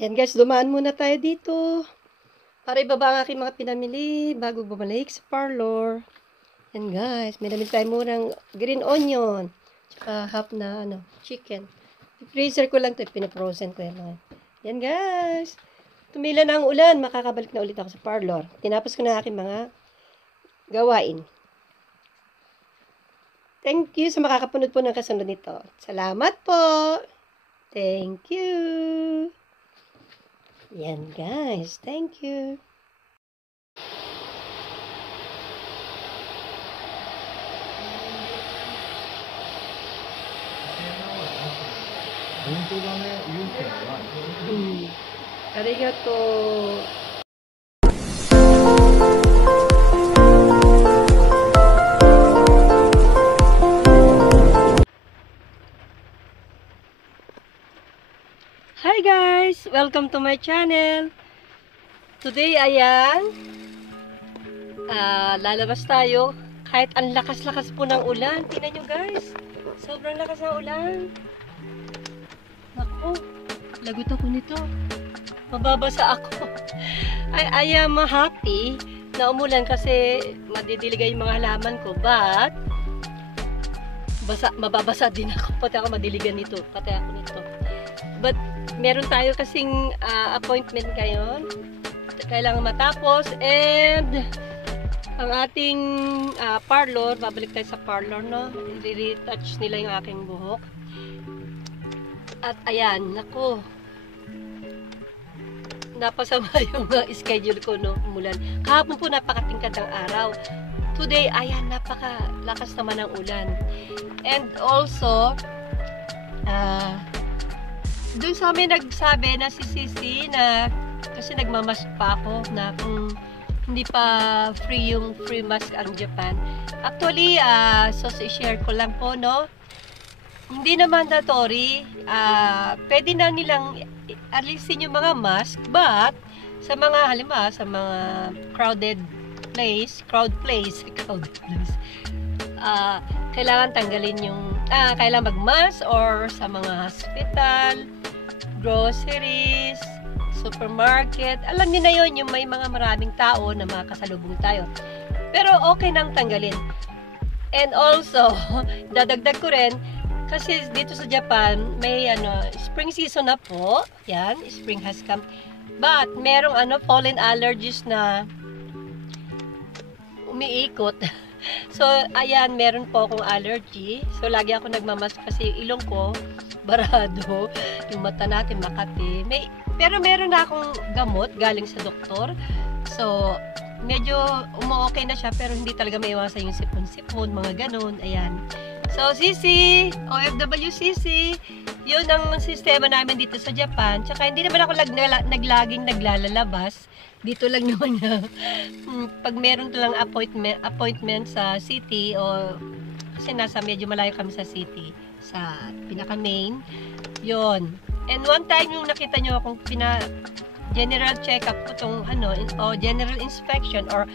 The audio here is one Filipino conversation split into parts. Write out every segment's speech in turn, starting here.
Ayan guys, dumaan muna tayo dito. Para ibaba ang aking mga pinamili bago bumalik sa parlor. Ayan guys, may namili tayo murang green onion. Tsaka half na chicken. Freezer ko lang ito, pinaprosen ko yan. Ayan guys, tumila na ang ulan, makakabalik na ulit ako sa parlor. Tinapos ko na aking mga gawain. Thank you sa makakapunod po ng kasunod nito. Salamat po! Thank you! Yan guys, thank you! Arigato! Hi guys! Welcome to my channel! Today, ayan, lalabas tayo kahit ang lakas-lakas po ng ulan. Tingnan nyo guys, sobrang lakas ng ulan. Naku, lagot ako nito. Mababasa ako. I am happy na umulan kasi madidiligay yung mga halaman ko. But, mababasa din ako. Pati ako madiligan nito. Pati ako nito. But, meron tayo kasing appointment ngayon. Kailangan matapos. And, ang ating parlor, babalik tayo sa parlor, no? I-retouch nila yung aking buhok. At ayan, naku. Napasama yung schedule ko, no? Umulan. Kahapon po napakatingkad ng araw. Today, ayan, napakalakas naman ng ulan. And also, doon sa amin nagsabi na si Sisi na kasi nagmamask pa ako na kung hindi pa yung free mask ang Japan. Actually, so i-share ko lang po, no? Hindi na mandatory. Pwede na nilang alisin yung mga mask, but sa mga halimbawa sa mga crowd place, kailangan tanggalin yung kailangan mag-mask, or sa mga hospital, groceries, supermarket. Alam niyo na yon, yung may mga maraming tao na makasalubong tayo. Pero okay nang tanggalin. And also, dadagdag ko rin, kasi dito sa Japan, may spring season na po. Yan, spring has come. But, merong pollen allergies na umiikot. So, ayan, meron po akong allergy. So, lagi ako nagmamask kasi ilong ko, barado. Yung mata natin, makati. Pero meron na akong gamot galing sa doktor. So, medyo umu-okay na siya, pero hindi talaga may iwasan yung sipon-sipon, mga ganun. Ayan. So, Sisi, OFW Sisi, yun ang sistema namin dito sa Japan. Tsaka hindi naman ako naglaging naglalabas. Dito lang naman na pag meron lang appointment sa city, o kasi medyo malayo kami sa city, sa pinaka-main, yun. And one time yung nakita nyo akong general check-up po itong general inspection or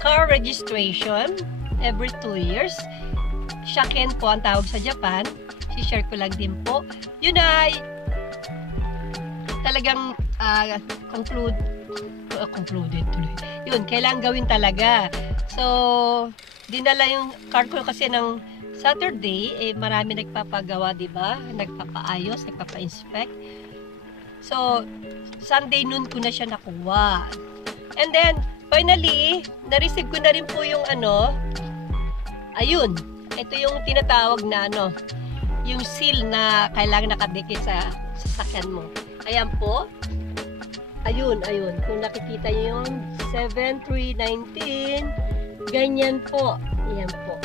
car registration every 2 years. Shaken po ang tawag sa Japan. Si-share ko lang din po. Yun ay talagang concluded tuloy. Yun, kailangan gawin talaga. So, dinala yung car ko kasi ng Saturday, marami nagpapagawa, diba? Nagpapaayos, nagpapa-inspect. So, Sunday noon ko na siya nakuha. And then, finally, na-receive ko na rin po yung ayun. Ito yung tinatawag na yung seal na kailangan nakadikit sa sasakyan mo. Ayan po. Ayun. Kung nakikita nyo yung 7319, ganyan po. Ayan po.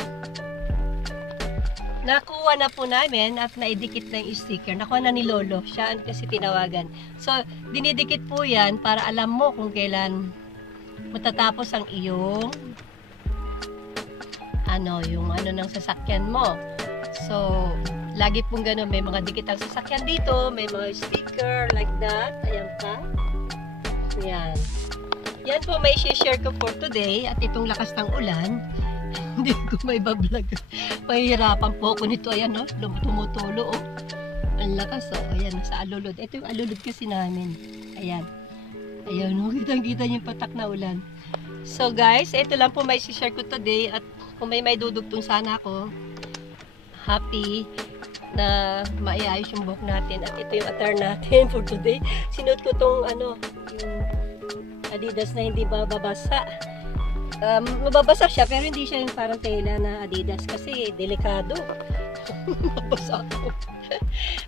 Nakuha na po namin at naidikit na yung sticker. Nakuha na ni Lolo. Siya kasi tinawagan. So, dinidikit po yan para alam mo kung kailan matatapos ang iyong yung ng sasakyan mo. So, lagi pong gano'n, may mga dikit ang sasakyan dito, may mga sticker like that. Ayan pa. Ayan. Yan po may share ko for today. At itong lakas ng ulan, hindi ko may bablog. Mahihirapan po ako nito. Ayan, tumutulo. Ang lakas, oh. Ayan, nasa alulod. Ito yung alulod kasi namin. Ayan. Ayan, oh, kitang-kita yung patak na ulan. So guys, ito lang po may share ko today. At kung may dudugtong sana ako, happy na maiayos yung buhok natin. At ito yung attire natin for today. Sinuot ko tong yung Adidas na hindi babasa. Mababasa siya pero hindi siya yung parang tela na Adidas kasi delikado. Mabasa ako.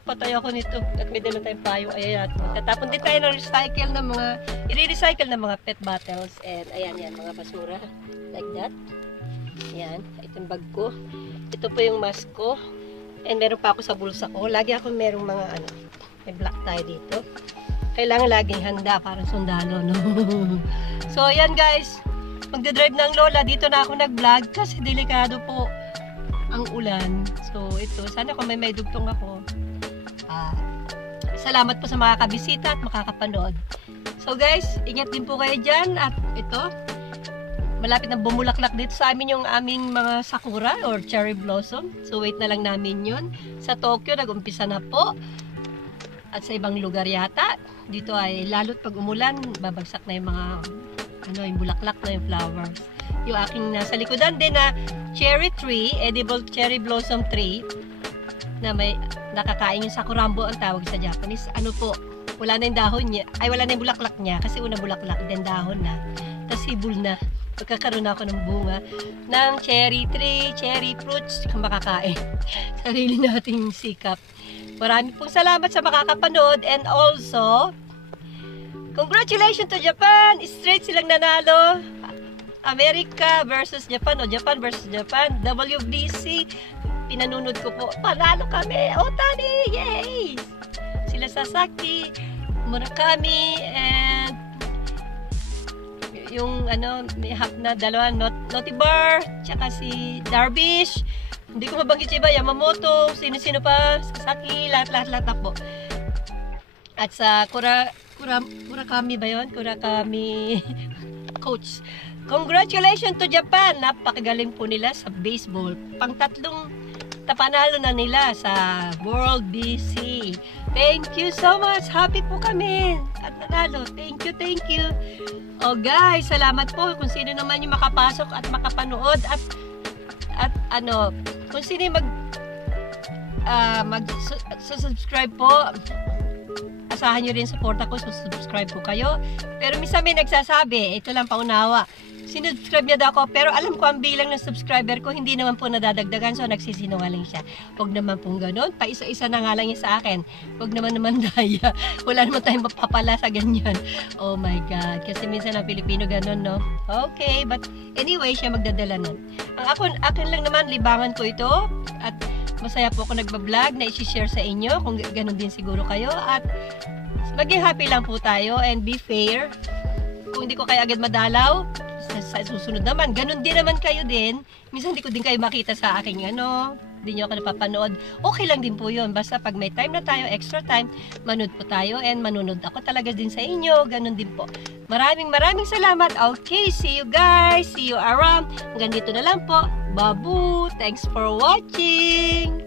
Patay ako nito. At may dala tayong payo. Ayan. Tatapon din tayo ng recycle ng mga i-recycle ng mga pet bottles. And ayan yan, mga basura. Like that. Ayan. Ito yung bag ko. Ito po yung mask ko. And meron pa ako sa bulsa ko. Lagi ako merong mga may black tie dito. Kailangan laging handa para sundalo, no? So ayan guys. Magdadrive ng lola. Dito na ako nag-vlog kasi delikado po ang ulan. So ito, sana kung may dugtong ako. Salamat po sa mga kabisita at makakapanood. So guys, ingat din po kayo dyan. At ito, malapit na bumulaklak dito sa amin yung aming mga sakura or cherry blossom. So wait na lang namin yun. Sa Tokyo, nag-umpisa na po. At sa ibang lugar yata. Dito ay lalo't pag umulan, babagsak na yung mga yung bulaklak na yung flowers. Yung aking nasa likodan din na cherry tree, edible cherry blossom tree, na may nakakain yung sakurambo ang tawag sa Japanese. Ano po, wala na yung dahon niya, ay wala na yung bulaklak niya kasi una bulaklak, then dahon na, tapos hibol na. Magkakaroon ako ng bunga ng cherry tree, cherry fruits, makakain. Sarili nating sikap. Marami pong salamat sa makakapanood and also, congratulations to Japan! Straight silang nanalo. America versus Japan o Japan versus Japan. WBC. Pinanunod ko po. Panalo kami! Otani! Yay! Sila Sasaki, Murakami, and yung may hap na dalawa, Notibar, tsaka si Darvish. Hindi ko mabanggit siya ba? Yamamoto, sino-sino pa, Sasaki, lahat na po. At sa Kurakami ba yun? Kurakami coach. Congratulations to Japan! Napakagaling po nila sa baseball. Pang-tatlong tapanalo na nila sa World BC. Thank you so much! Happy po kami! At nanalo. Thank you! Oh guys, salamat po kung sino naman yung makapasok at makapanood at kung sino yung mag-subscribe po. Asahan nyo rin support ako, so subscribe po kayo. Pero minsan may nagsasabi, ito lang paunawa, sinubscribe niya daw ako, pero alam ko ang bilang ng subscriber ko, hindi naman po nadadagdagan, so nagsisinungaling siya. Huwag naman pong ganun, pa isa-isa na nga lang niya sa akin. Huwag naman daya. Wala naman tayong mapapala sa ganyan. Oh my God, kasi minsan ang Pilipino ganun, no? Okay, but anyway, siya magdadala nun. Ang akin lang naman, libangan ko ito, at masaya po ako nagbablog na i-share sa inyo kung ganun din siguro kayo at maging happy lang po tayo and be fair. Kung hindi ko kayo agad madalaw sa susunod naman, ganun din naman kayo din. Minsan hindi ko din kayo makita sa aking hindi nyo ako napapanood. Okay lang din po yun. Basta pag may time na tayo, extra time, manood po tayo and manunod ako talaga din sa inyo. Ganun din po. Maraming salamat. Okay, see you guys. See you around. Hanggang dito na lang po. Babu! Thanks for watching!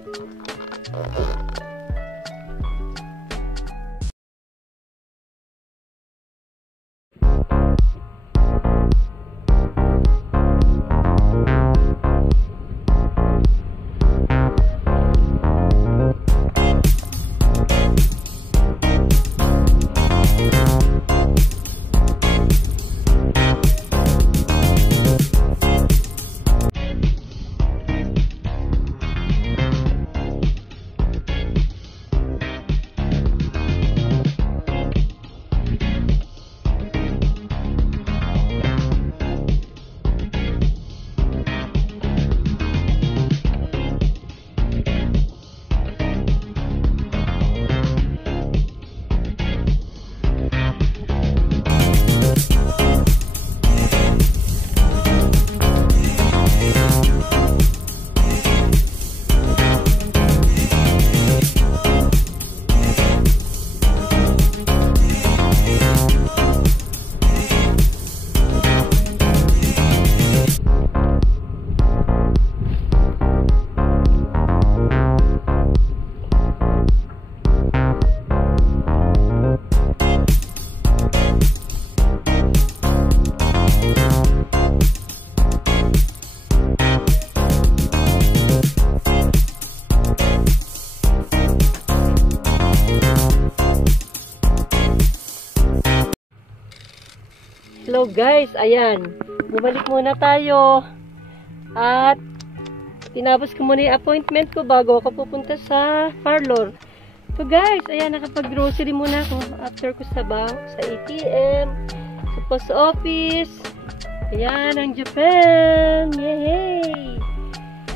Hello guys, ayan. Bumalik muna tayo. At tinapos ko muna yung appointment ko bago ako pupunta sa parlor. So guys, ayan, nakapag-grocery muna ako after ko sa bank, sa ATM, sa post office. Ayan, ang Japan! Yay!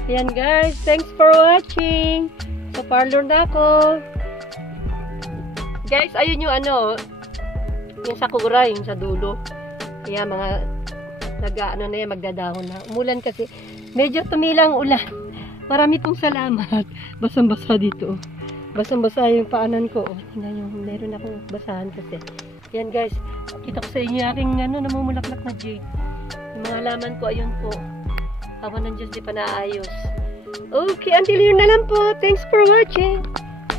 Ayan guys, thanks for watching. Sa parlor na ako. Guys, ayun yung ano, yung sakura, yung sa dulo. Kaya mga nag-ano na yan, magdadahon na. Umulan kasi. Medyo tumilang ulan. Marami pong salamat. Basang-basa dito. Basang-basa yung paanan ko. Tingnan yung meron akong basahan kasi. Yan guys. Kita ko sa inyo aking ano, namumulaklak na jade. Yung mga halaman ko, ayun po. Awa ng Diyos, di pa naayos. Okay, until yun na lang po. Thanks for watching.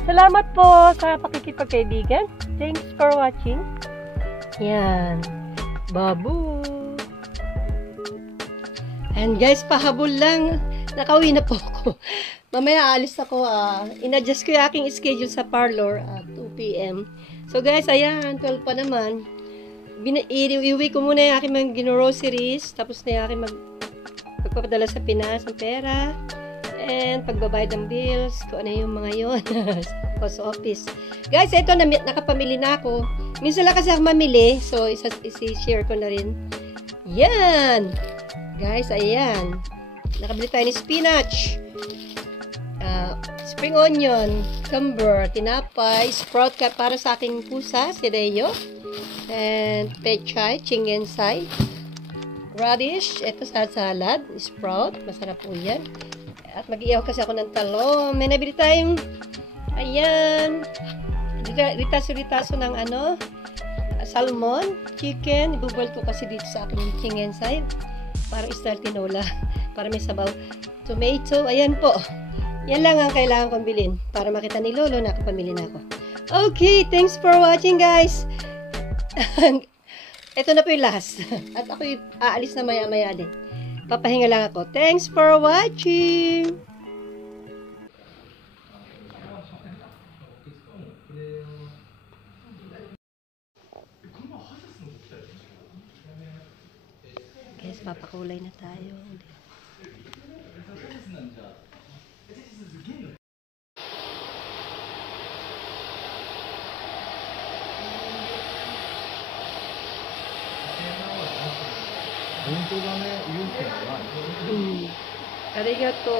Salamat po sa pakikipagkaibigan. Thanks for watching. Yan. Babu. And guys, pahabol lang. Nakauwi na po ako. Mamaya aalis ako. In-adjust ko yung aking schedule sa parlor at 2 p.m. So guys, ayan. 12 pa naman. Iuwi ko muna yung aking mga groceries. Tapos na yung aking magpapadala sa Pinas ng pera. And pagbabayad ng bills. Kung ano yung mga yun. Post office. Guys, ito, nakapamili na ako. Minsan lang kasi ako mamili. So, isi-share ko na rin. Yan! Guys, ayan. Nakabili tayo ng spinach. Spring onion. Cucumber. Tinapay. Sprout ka para sa aking pusa. Si Reo. And pechay. Chingensay. Radish. Ito sa salad. Sprout. Masarap po yan. At mag-iyaw kasi ako ng talong. May nabili tayong ayan. Ritaso-ritaso ng ano, salmon, chicken. Ibubal ko kasi dito sa aking chingensay. Parang style tinola. Para may sabaw. Tomato. Ayan po. Yan lang ang kailangan kong bilhin. Para makita ni Lolo na nakapamili na ako. Okay. Thanks for watching guys. Ito na po yung last. At ako aalis na maya-maya din. Papahinga lang ako. Thanks for watching. Guys, papakulay na tayo. Arigato.